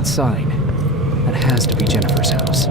that sign. That has to be Jennifer's house.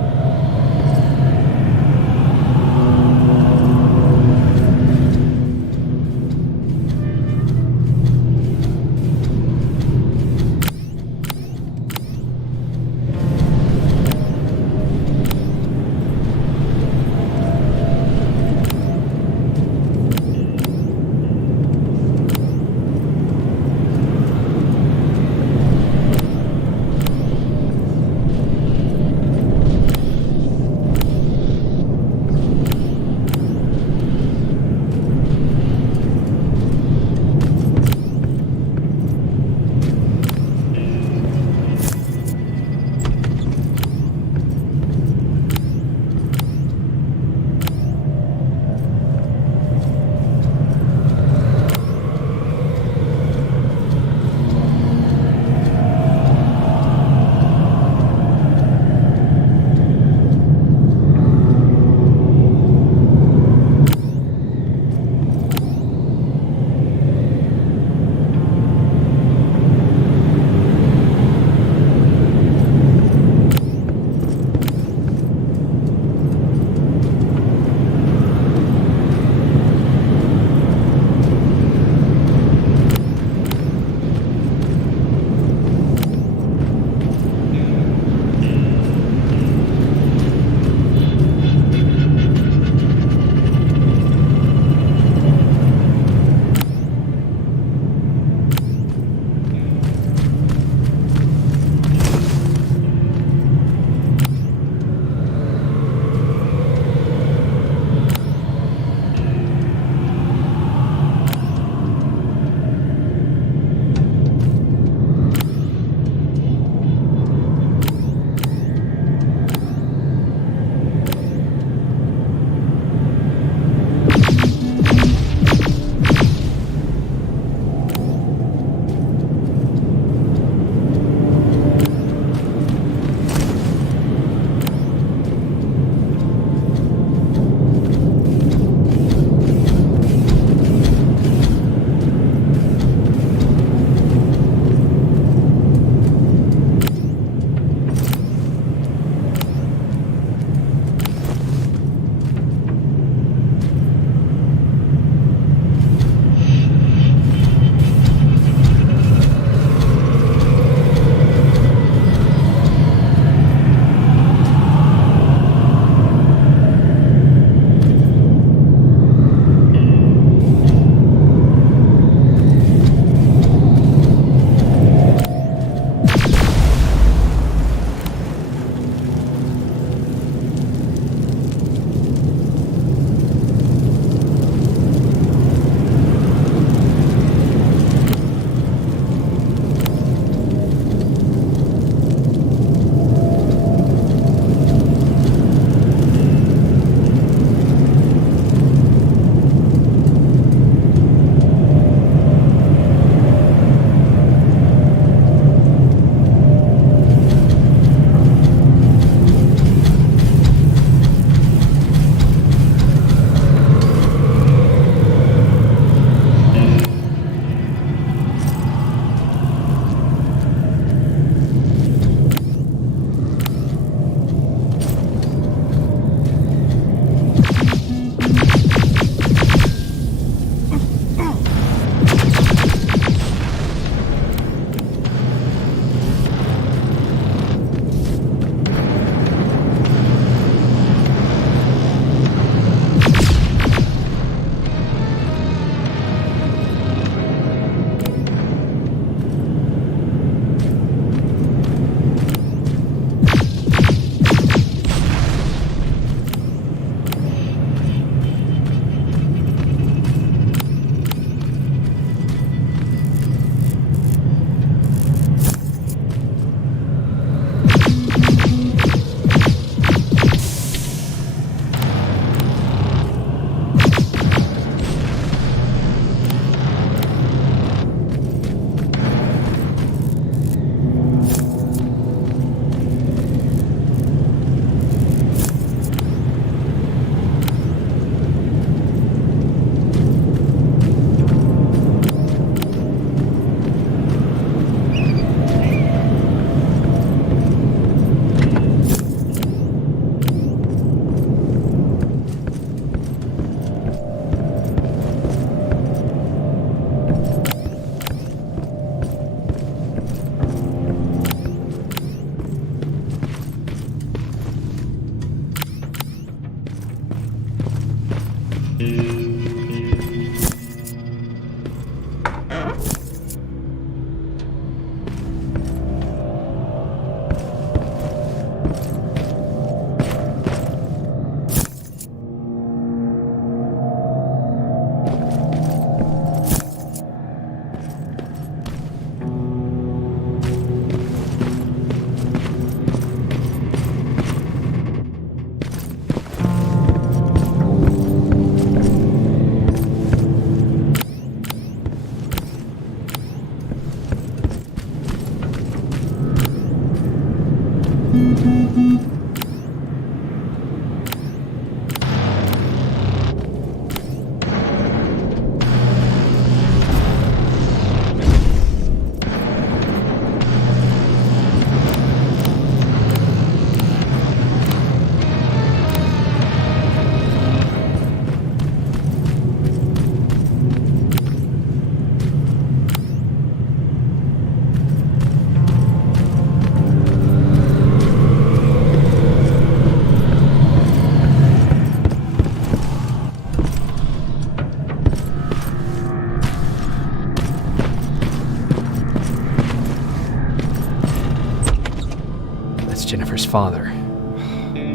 Jennifer's father.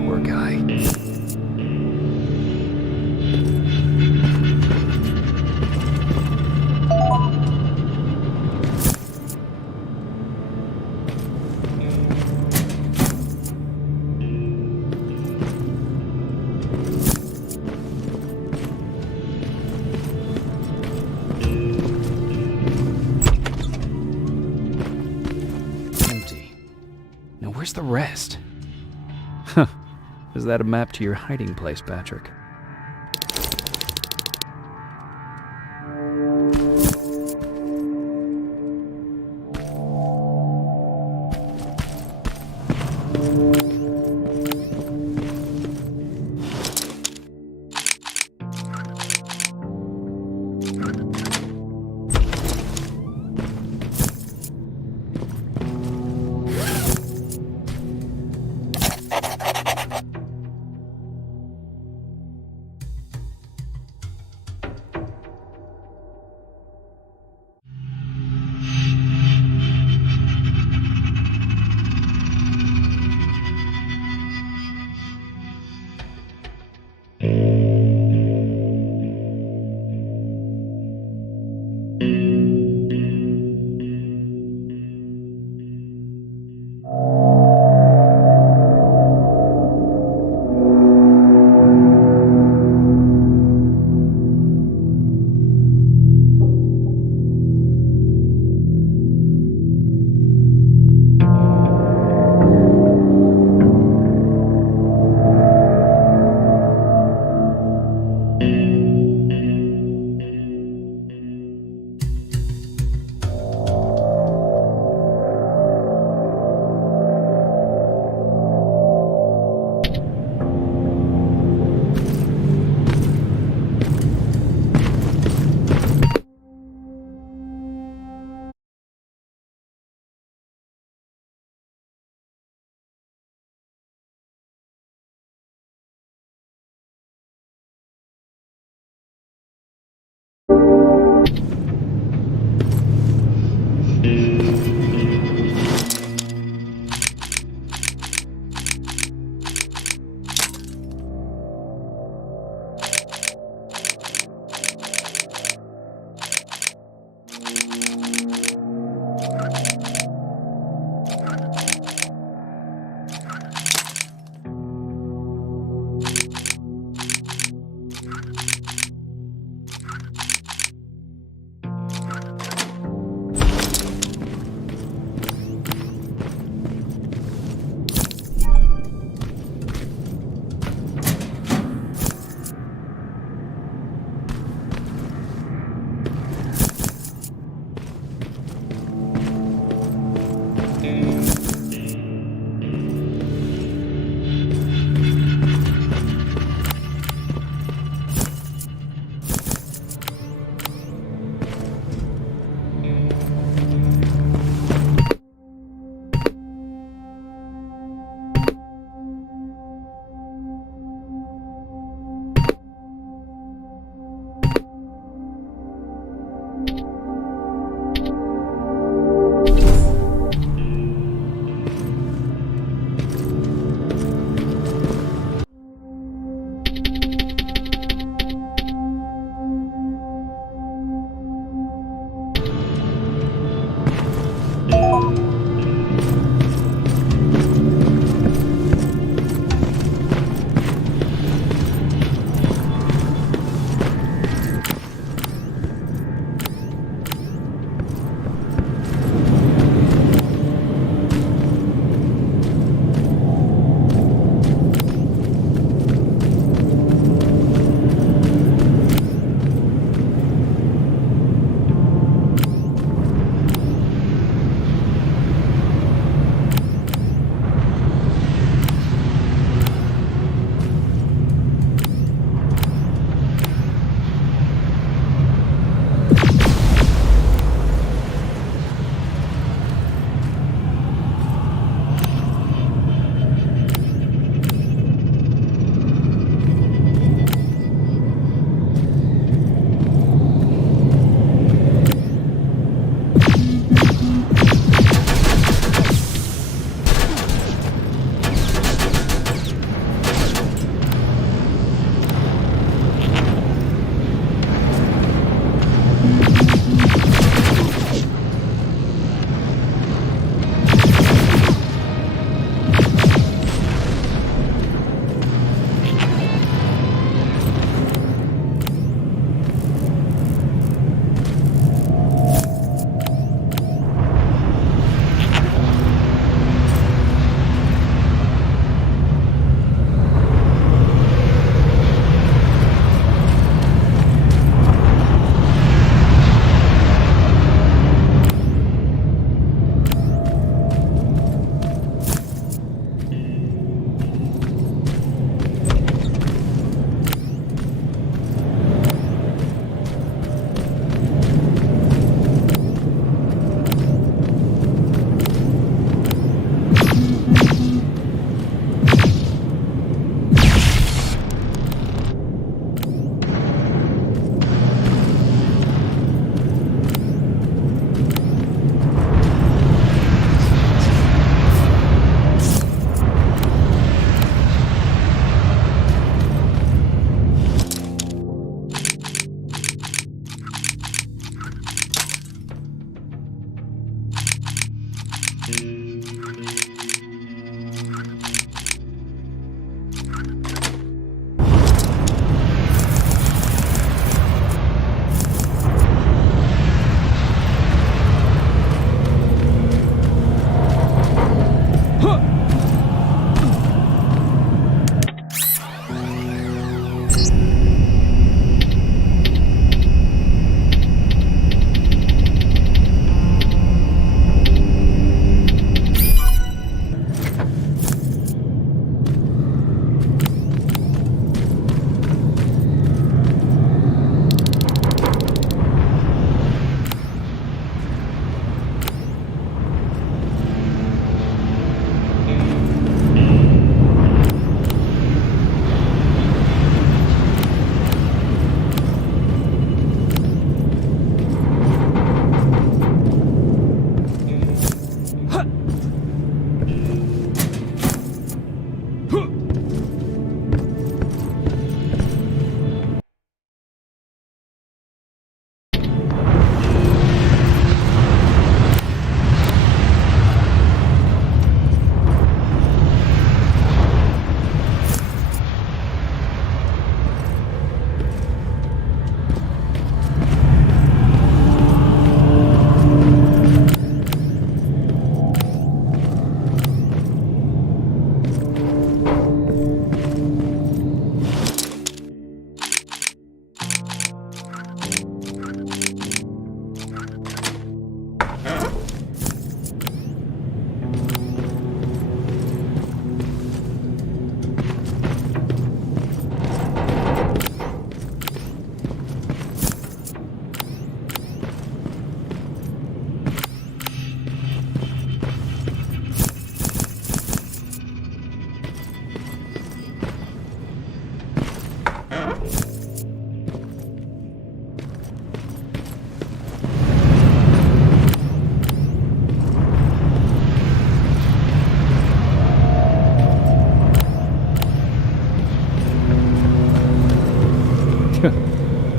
Poor guy. Where's the rest? Huh. Is that a map to your hiding place, Patrick?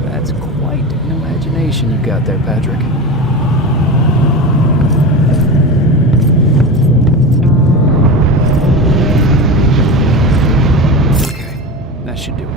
That's quite an imagination you've got there, Patrick. Okay, that should do it.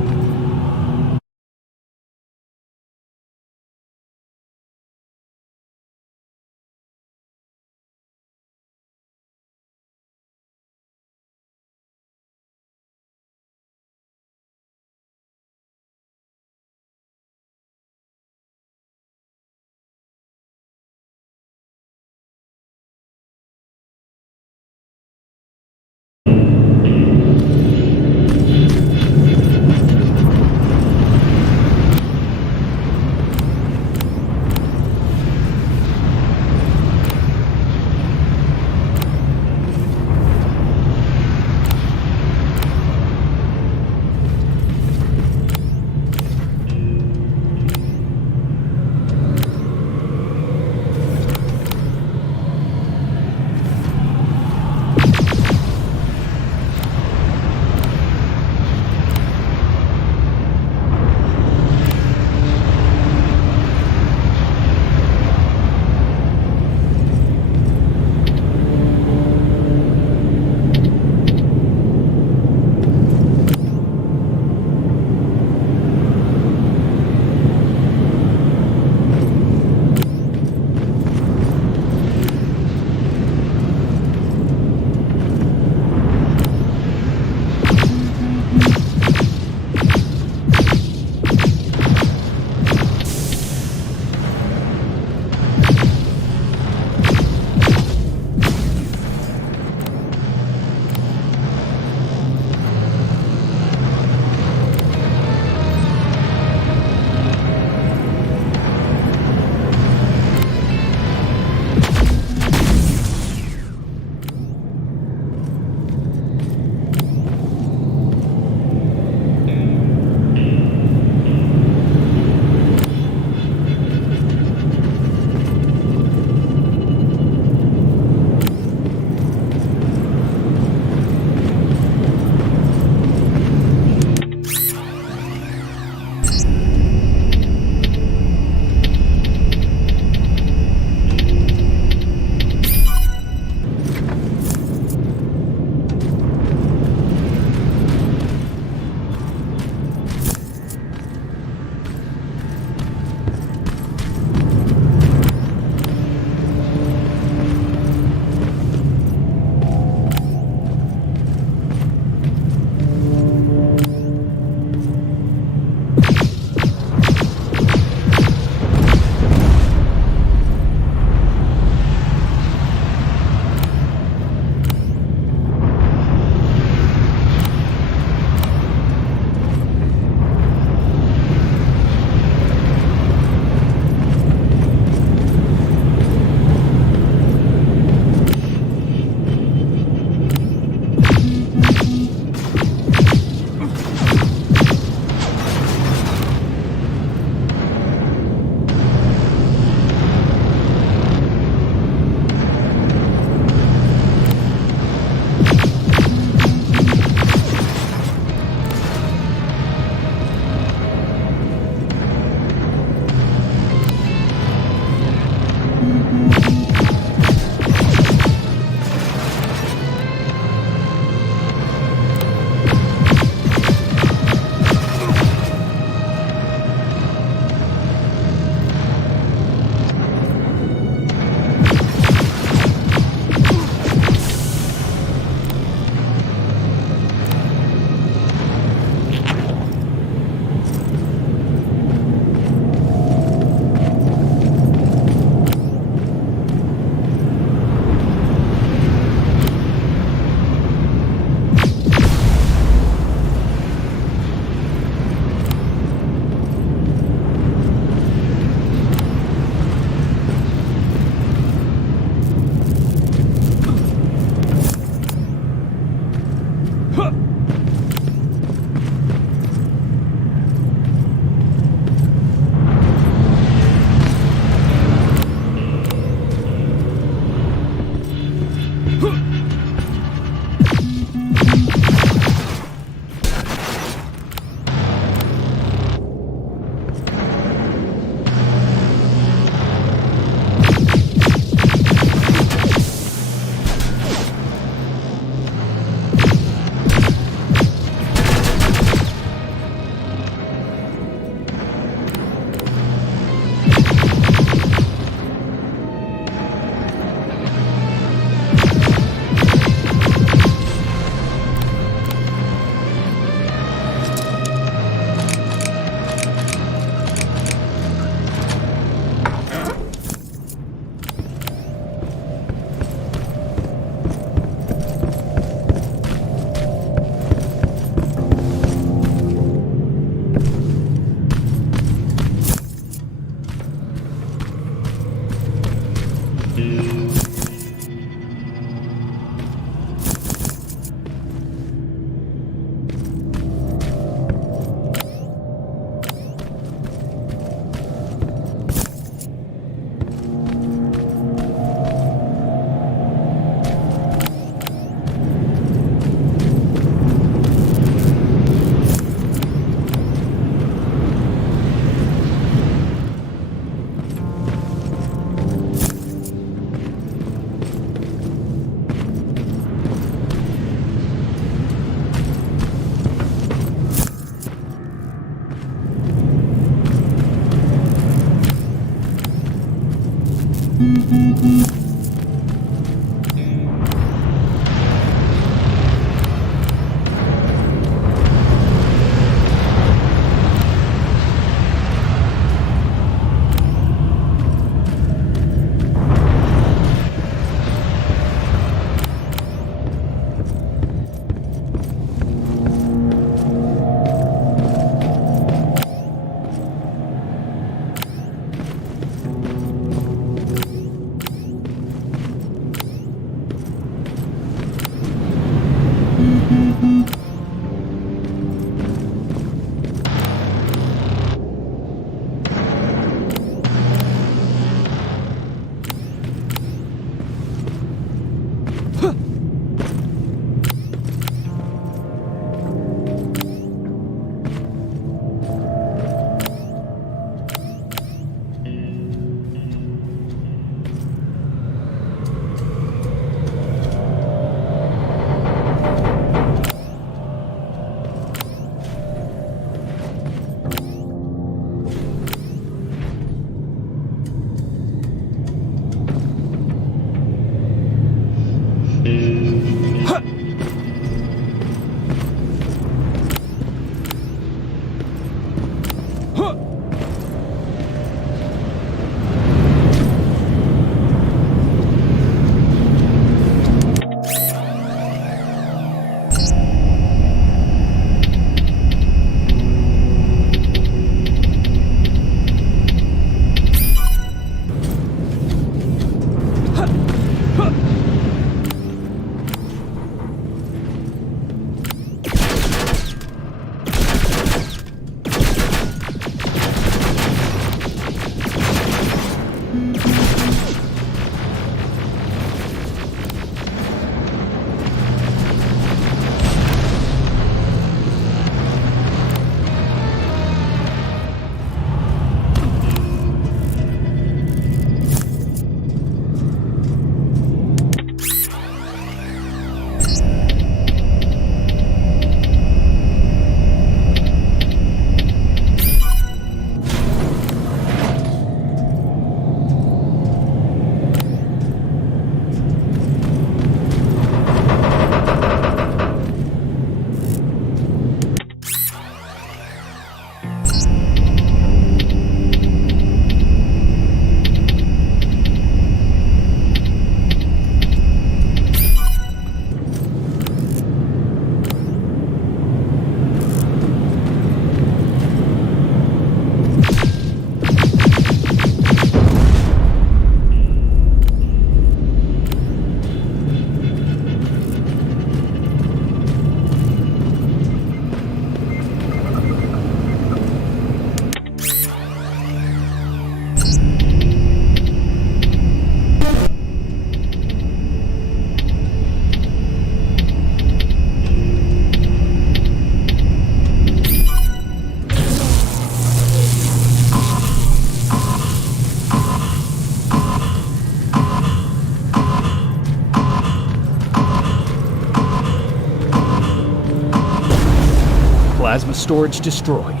Plasma storage destroyed.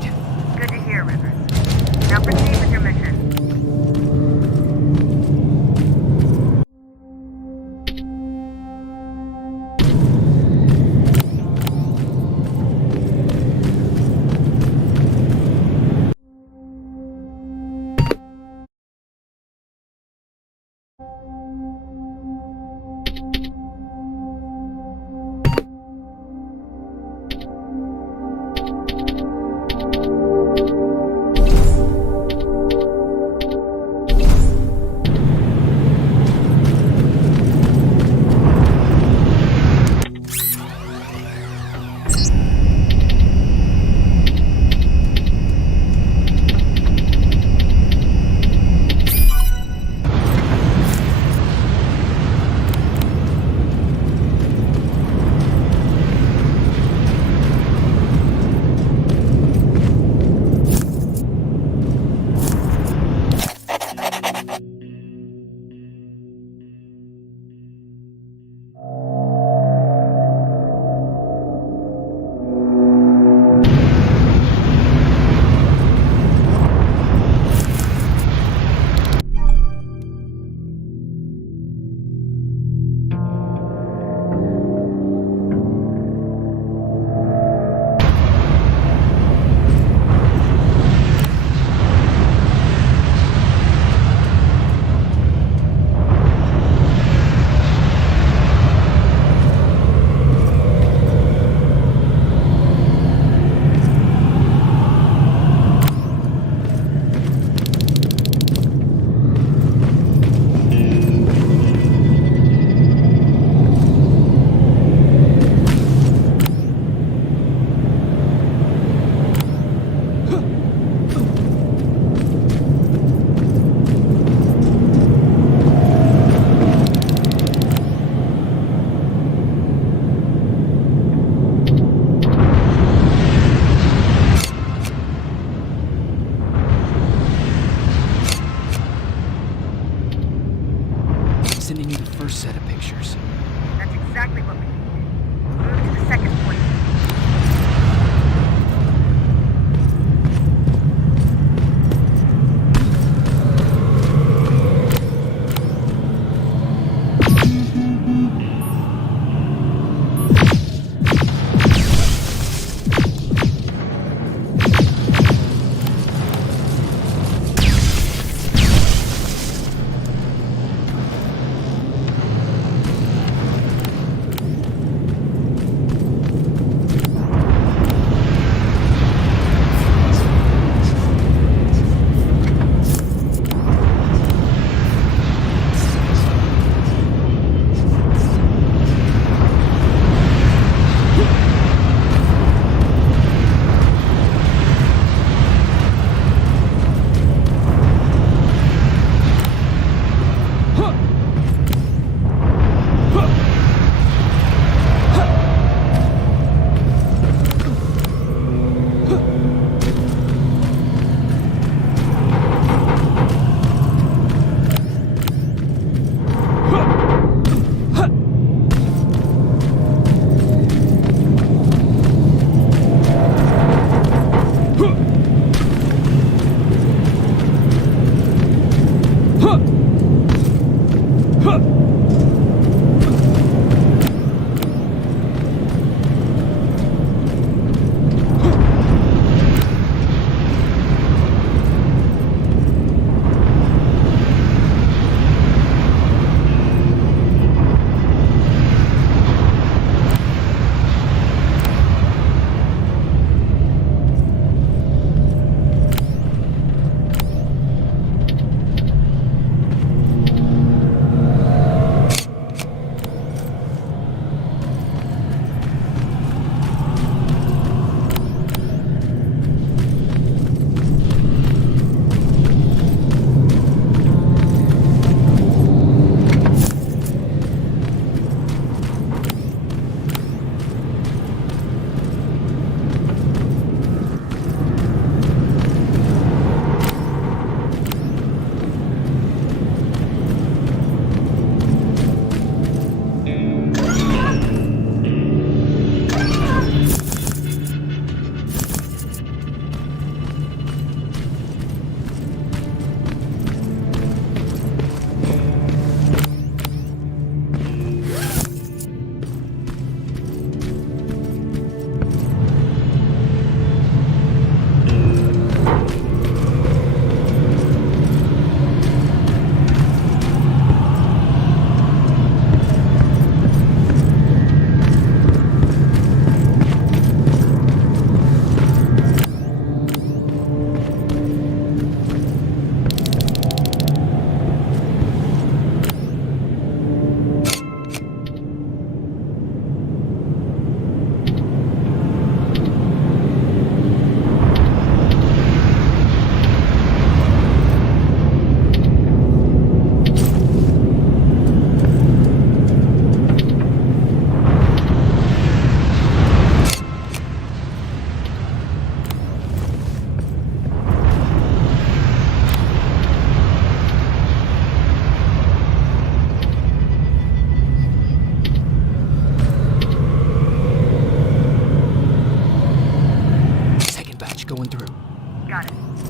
Good to hear, Rivers. Now proceed with your mission.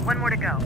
One more to go.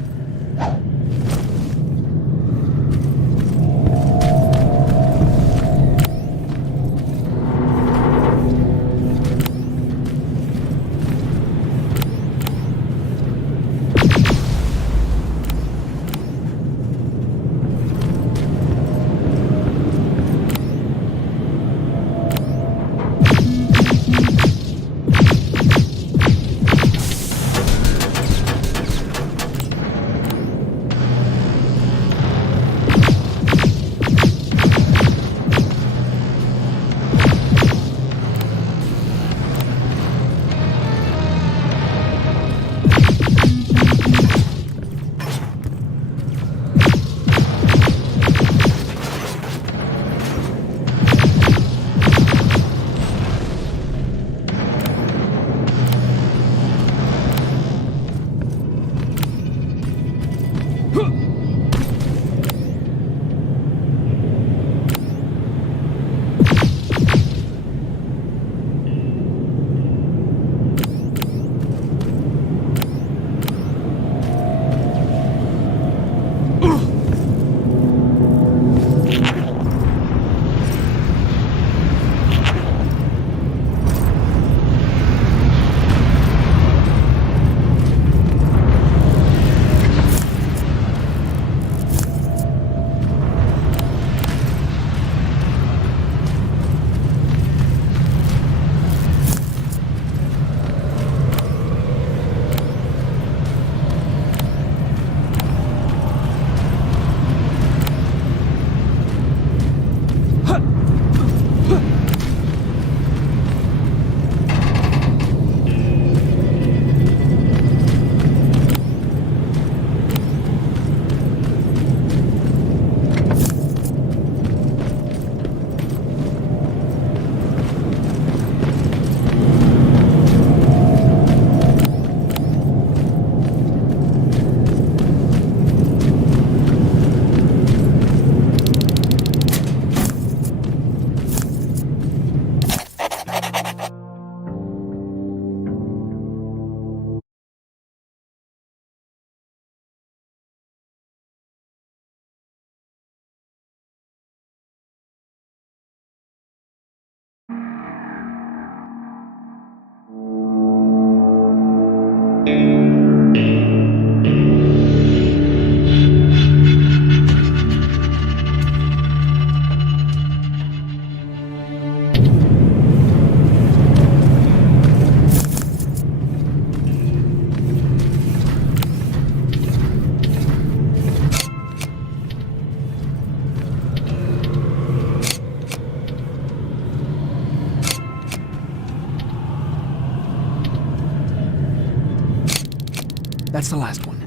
That's the last one.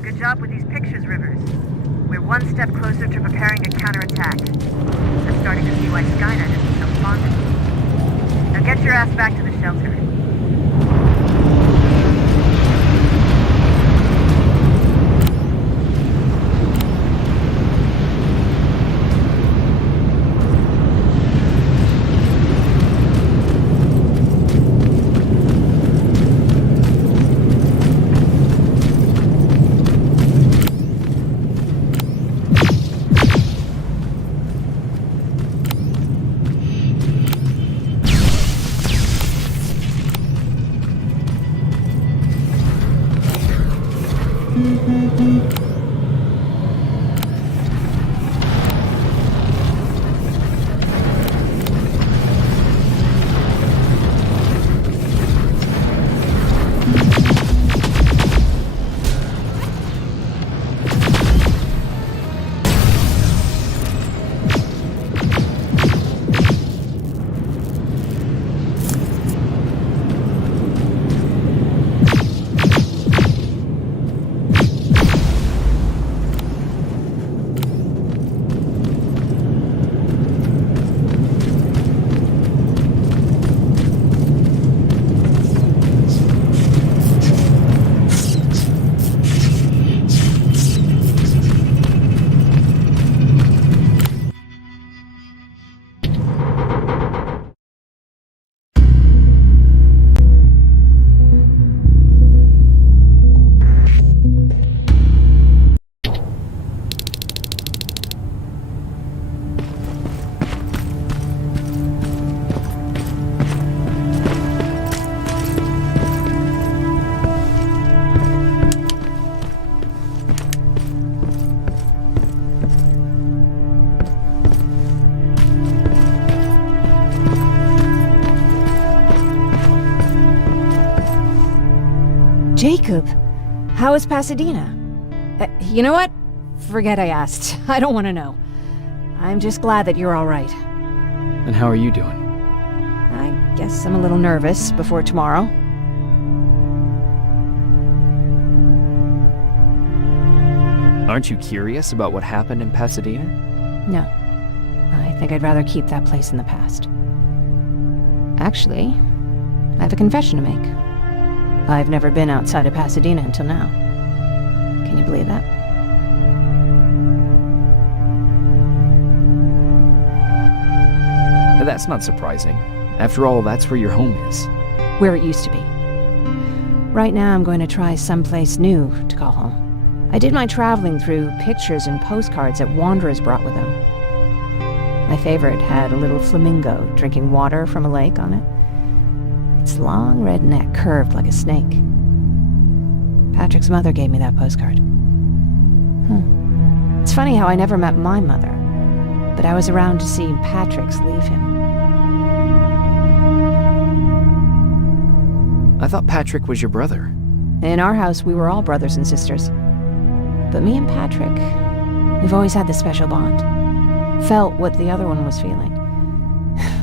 Good job with these pictures, Rivers. We're one step closer to preparing a counterattack. I'm starting to see why Skynet is so fond of you. Now get your ass back to the shelter. Coop. How is Pasadena? You know what? Forget I asked. I don't want to know. I'm just glad that you're all right. And how are you doing? I guess I'm a little nervous before tomorrow. Aren't you curious about what happened in Pasadena? No. I think I'd rather keep that place in the past. Actually, I have a confession to make. I've never been outside of Pasadena until now. Can you believe that? That's not surprising. After all, that's where your home is. Where it used to be. Right now, I'm going to try someplace new to call home. I did my traveling through pictures and postcards that wanderers brought with them. My favorite had a little flamingo drinking water from a lake on it. Its long red neck curved like a snake. Patrick's mother gave me that postcard. It's funny how I never met my mother, but I was around to see Patrick's leave him. I thought Patrick was your brother. In our house, we were all brothers and sisters. But me and Patrick, we've always had this special bond. Felt what the other one was feeling.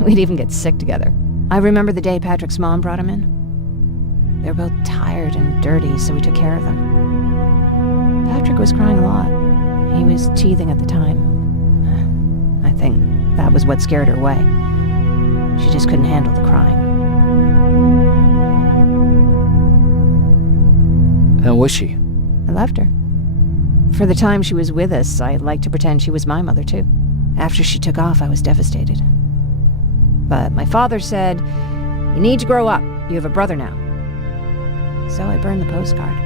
We'd even get sick together. I remember the day Patrick's mom brought him in. They were both tired and dirty, so we took care of them. Patrick was crying a lot. He was teething at the time. I think that was what scared her away. She just couldn't handle the crying. How was she? I loved her. For the time she was with us, I liked to pretend she was my mother, too. After she took off, I was devastated. But my father said, "You need to grow up. You have a brother now." So I burned the postcard.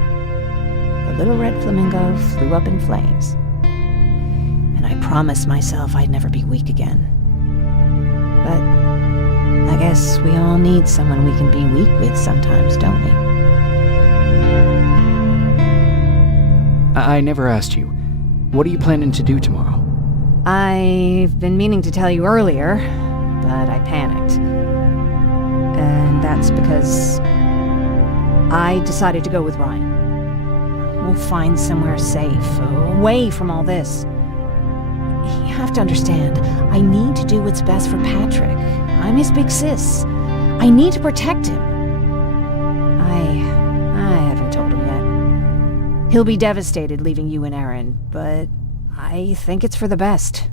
The little red flamingo flew up in flames. And I promised myself I'd never be weak again. But I guess we all need someone we can be weak with sometimes, don't we? I never asked you. What are you planning to do tomorrow? I've been meaning to tell you earlier, but I panicked. And that's because I decided to go with Ryan. We'll find somewhere safe, away from all this. You have to understand, I need to do what's best for Patrick. I'm his big sis. I need to protect him. I haven't told him yet. He'll be devastated leaving you and Aaron, but I think it's for the best.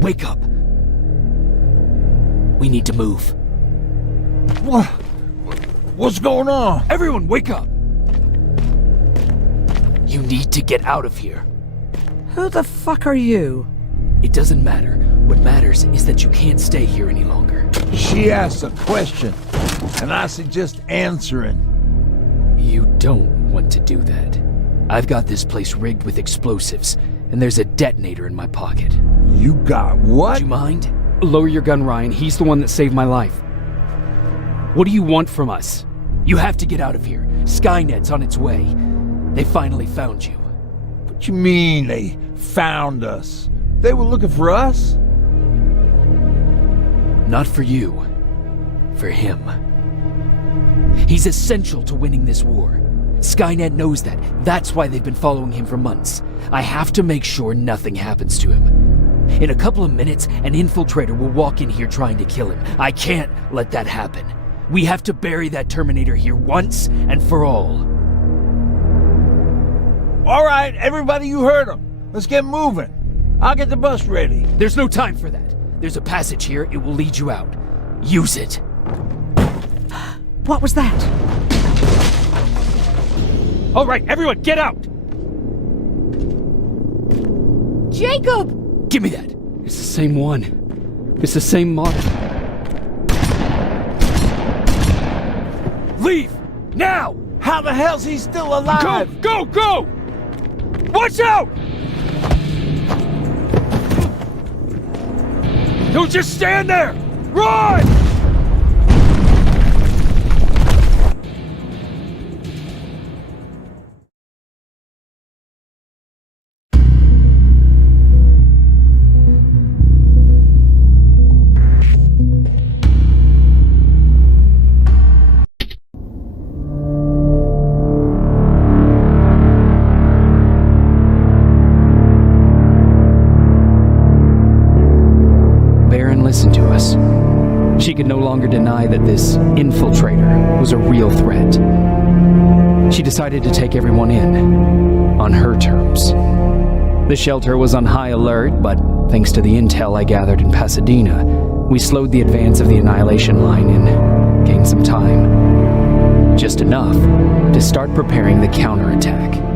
Wake up! We need to move. What's going on? Everyone, wake up! You need to get out of here. Who the fuck are you? It doesn't matter. What matters is that you can't stay here any longer. She asked a question, and I suggest answering. You don't want to do that. I've got this place rigged with explosives, and there's a detonator in my pocket. You got what? Would you mind? Lower your gun, Ryan. He's the one that saved my life. What do you want from us? You have to get out of here. Skynet's on its way. They finally found you. What you mean they found us? They were looking for us? Not for you. For him. He's essential to winning this war. Skynet knows that. That's why they've been following him for months. I have to make sure nothing happens to him. In a couple of minutes, an infiltrator will walk in here trying to kill him. I can't let that happen. We have to bury that Terminator here once and for all. All right, everybody, you heard him. Let's get moving. I'll get the bus ready. There's no time for that. There's a passage here. It will lead you out. Use it. What was that? All right, everyone, get out! Jacob! Give me that. It's the same one. It's the same model. Leave! Now! How the hell's he still alive? Go! Watch out! Don't just stand there! Run! Listen to us. She could no longer deny that this infiltrator was a real threat. She decided to take everyone in, on her terms. The shelter was on high alert, but thanks to the intel I gathered in Pasadena, we slowed the advance of the Annihilation Line and gained some time. Just enough to start preparing the counterattack.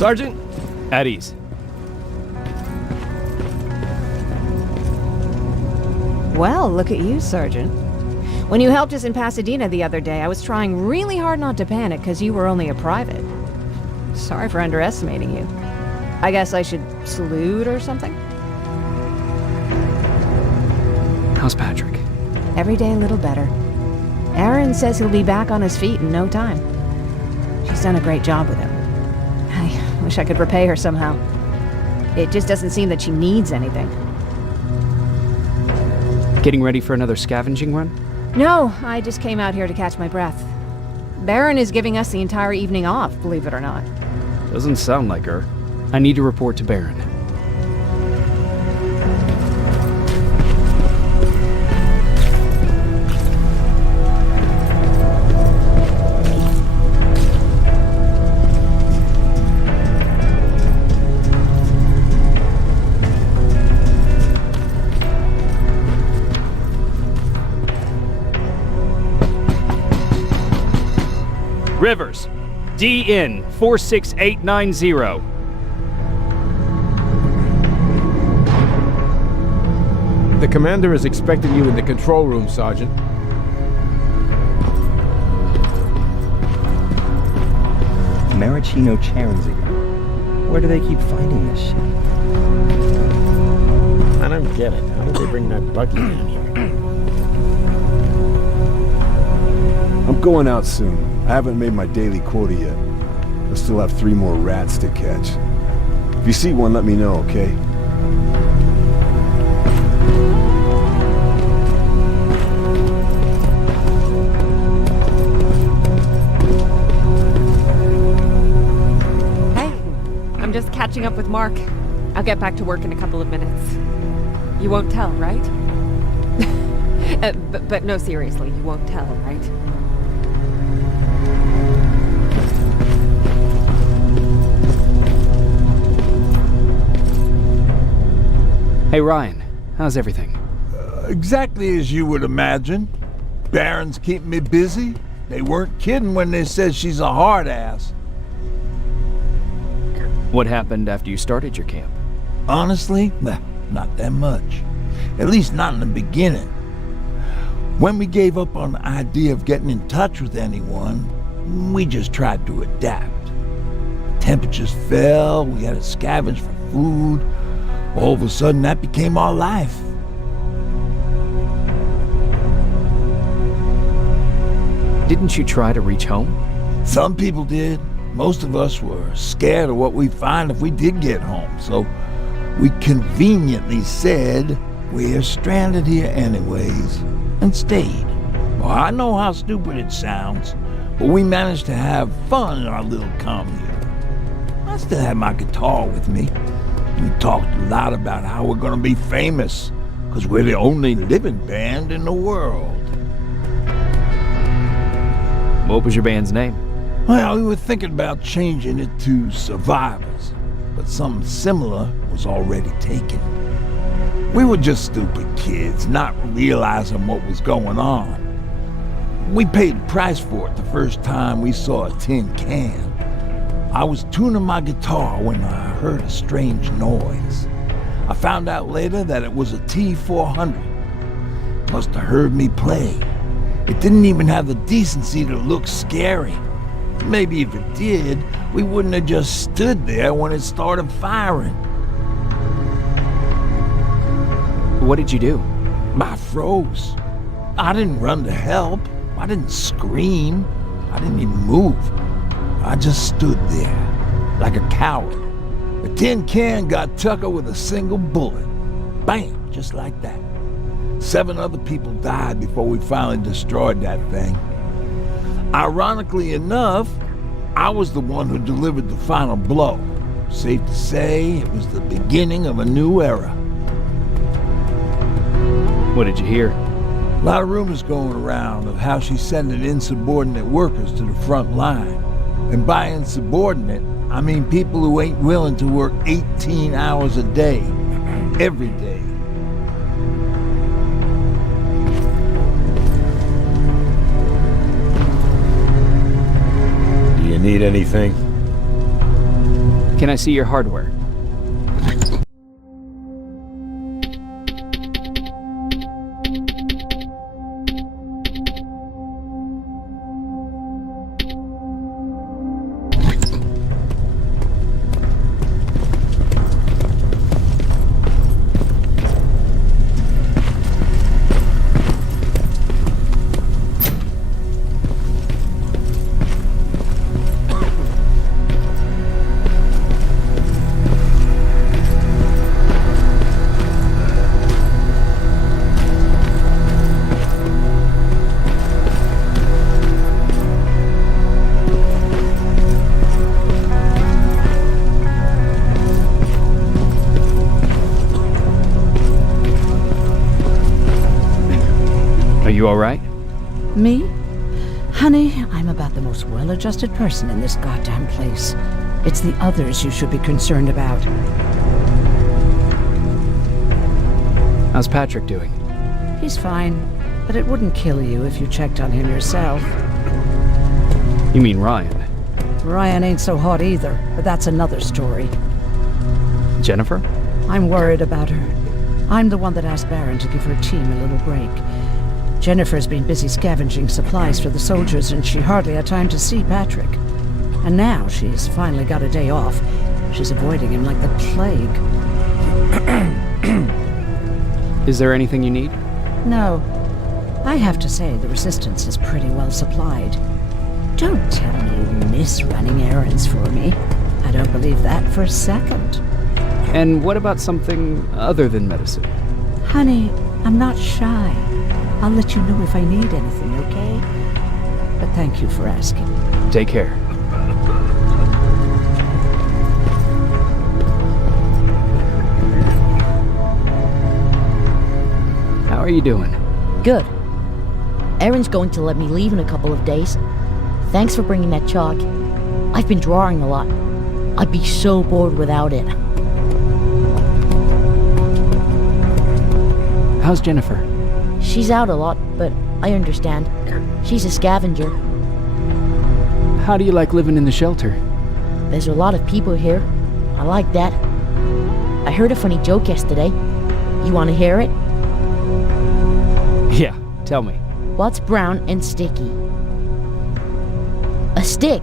Sergeant? At ease. Well, look at you, Sergeant. When you helped us in Pasadena the other day, I was trying really hard not to panic because you were only a private. Sorry for underestimating you. I guess I should salute or something? How's Patrick? Every day a little better. Aaron says he'll be back on his feet in no time. She's done a great job with him. I wish I could repay her somehow. It just doesn't seem that she needs anything. Getting ready for another scavenging run? No, I just came out here to catch my breath. Baron is giving us the entire evening off, believe it or not. Doesn't sound like her. I need to report to Baron. Rivers, DN 46890. The commander is expecting you in the control room, Sergeant. Maraschino cherries again. Where do they keep finding this shit? I don't get it. How did they bring that buggy down here? I'm going out soon. I haven't made my daily quota yet. I still have 3 more rats to catch. If you see one, let me know, okay? I'm just catching up with Mark. I'll get back to work in a couple of minutes. You won't tell, right? But no, seriously, you won't tell, right? Hey Ryan, how's everything? Exactly as you would imagine. Baron's keeping me busy. They weren't kidding when they said she's a hard ass. What happened after you started your camp? Honestly, not that much. At least not in the beginning. When we gave up on the idea of getting in touch with anyone, we just tried to adapt. Temperatures fell, we had to scavenge for food. All of a sudden, that became our life. Didn't you try to reach home? Some people did. Most of us were scared of what we'd find if we did get home, so we conveniently said we're stranded here anyways, and stayed. Well, I know how stupid it sounds, but we managed to have fun in our little commune. I still had my guitar with me. We talked a lot about how we're gonna be famous, because we're the only living band in the world. What was your band's name? Well, we were thinking about changing it to Survivors, but something similar was already taken. We were just stupid kids, not realizing what was going on. We paid the price for it the first time we saw a tin can. I was tuning my guitar when I heard a strange noise. I found out later that it was a T-400. Must have heard me play. It didn't even have the decency to look scary. Maybe if it did, we wouldn't have just stood there when it started firing. What did you do? I froze. I didn't run to help. I didn't scream. I didn't even move. I just stood there, like a coward. The tin can got Tucker with a single bullet. Bam, just like that. 7 other people died before we finally destroyed that thing. Ironically enough, I was the one who delivered the final blow. Safe to say, it was the beginning of a new era. What did you hear? A lot of rumors going around of how she's sending insubordinate workers to the front line. And by insubordinate, I mean people who ain't willing to work 18 hours a day, every day. Do you need anything? Can I see your hardware? Are you all right? Me? Honey, I'm about the most well-adjusted person in this goddamn place. It's the others you should be concerned about. How's Patrick doing? He's fine, but it wouldn't kill you if you checked on him yourself. You mean Ryan? Ryan ain't so hot either, but that's another story. Jennifer? I'm worried about her. I'm the one that asked Baron to give her team a little break. Jennifer's been busy scavenging supplies for the soldiers, and she hardly had time to see Patrick. And now she's finally got a day off. She's avoiding him like the plague. Is there anything you need? No. I have to say the Resistance is pretty well supplied. Don't tell me you miss running errands for me. I don't believe that for a second. And what about something other than medicine? Honey, I'm not shy. I'll let you know if I need anything, okay? But thank you for asking. Take care. How are you doing? Good. Erin's going to let me leave in a couple of days. Thanks for bringing that chalk. I've been drawing a lot. I'd be so bored without it. How's Jennifer? She's out a lot, but I understand. She's a scavenger. How do you like living in the shelter? There's a lot of people here. I like that. I heard a funny joke yesterday. You want to hear it? Yeah, tell me. What's brown and sticky? A stick.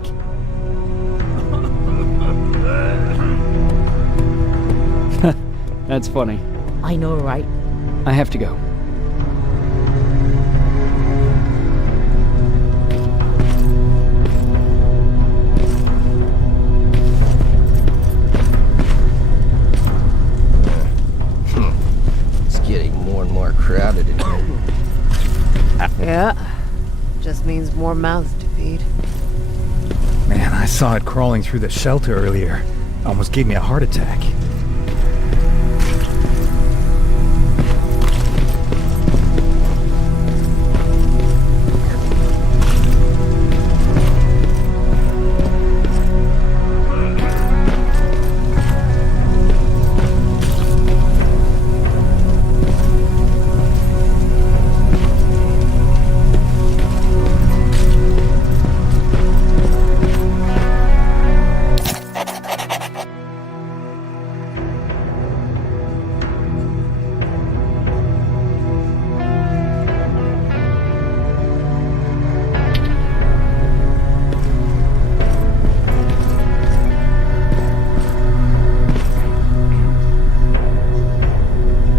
That's funny. I know, right? I have to go. It's getting more and more crowded in here. Yeah. Just means more mouths to feed. Man, I saw it crawling through the shelter earlier. Almost gave me a heart attack.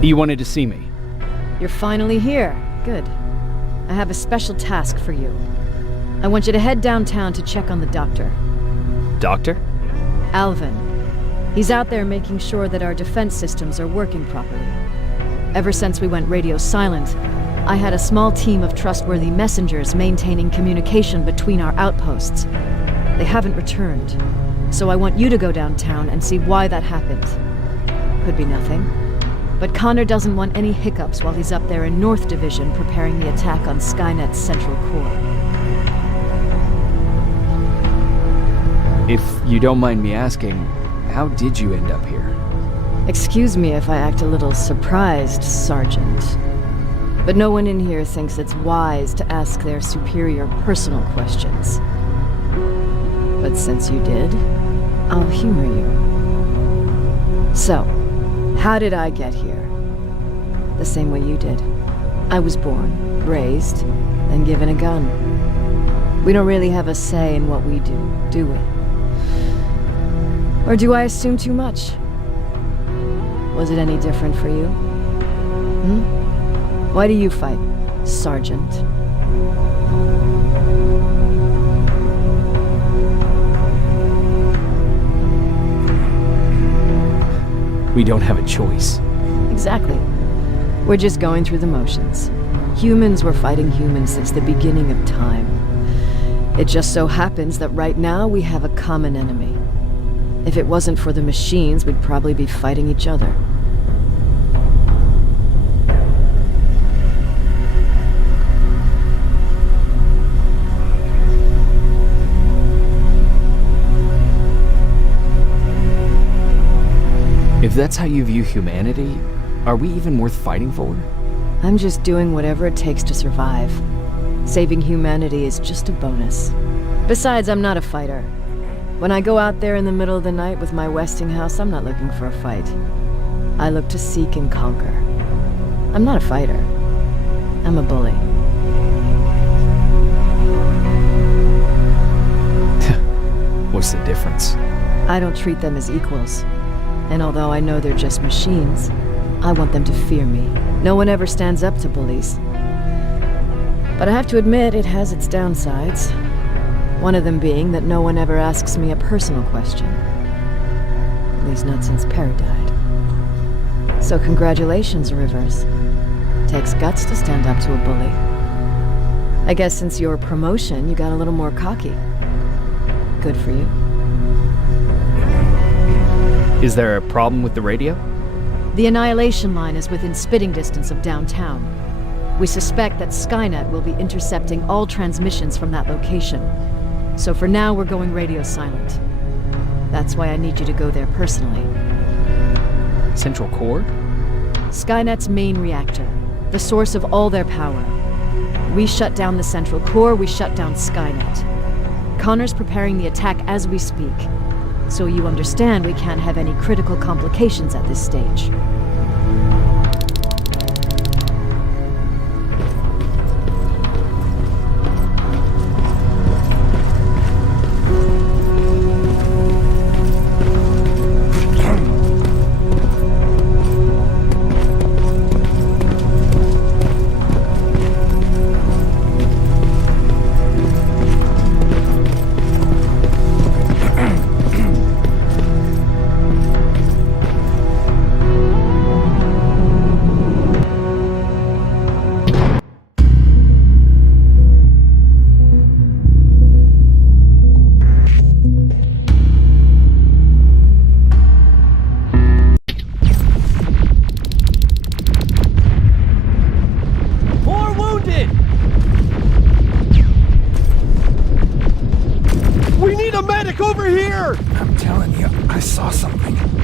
You wanted to see me? You're finally here. Good. I have a special task for you. I want you to head downtown to check on the doctor. Doctor? Alvin. He's out there making sure that our defense systems are working properly. Ever since we went radio silent, I had a small team of trustworthy messengers maintaining communication between our outposts. They haven't returned, so I want you to go downtown and see why that happened. Could be nothing. But Connor doesn't want any hiccups while he's up there in North Division preparing the attack on Skynet's central core. If you don't mind me asking, how did you end up here? Excuse me if I act a little surprised, Sergeant. But no one in here thinks it's wise to ask their superior personal questions. But since you did, I'll humor you. So, how did I get here? The same way you did. I was born, raised, and given a gun. We don't really have a say in what we do we? Or do I assume too much? Was it any different for you? Why do you fight, Sergeant? We don't have a choice. Exactly. We're just going through the motions. Humans were fighting humans since the beginning of time. It just so happens that right now we have a common enemy. If it wasn't for the machines, we'd probably be fighting each other. If that's how you view humanity, are we even worth fighting for? I'm just doing whatever it takes to survive. Saving humanity is just a bonus. Besides, I'm not a fighter. When I go out there in the middle of the night with my Westinghouse, I'm not looking for a fight. I look to seek and conquer. I'm not a fighter. I'm a bully. What's the difference? I don't treat them as equals. And although I know they're just machines, I want them to fear me. No one ever stands up to bullies. But I have to admit, it has its downsides. One of them being that no one ever asks me a personal question. At least not since Perry died. So congratulations, Rivers. Takes guts to stand up to a bully. I guess since your promotion, you got a little more cocky. Good for you. Is there a problem with the radio? The Annihilation Line is within spitting distance of downtown. We suspect that Skynet will be intercepting all transmissions from that location. So for now, we're going radio silent. That's why I need you to go there personally. Central Core? Skynet's main reactor, the source of all their power. We shut down the Central Core, we shut down Skynet. Connor's preparing the attack as we speak. So you understand we can't have any critical complications at this stage. I'm telling you, I saw something.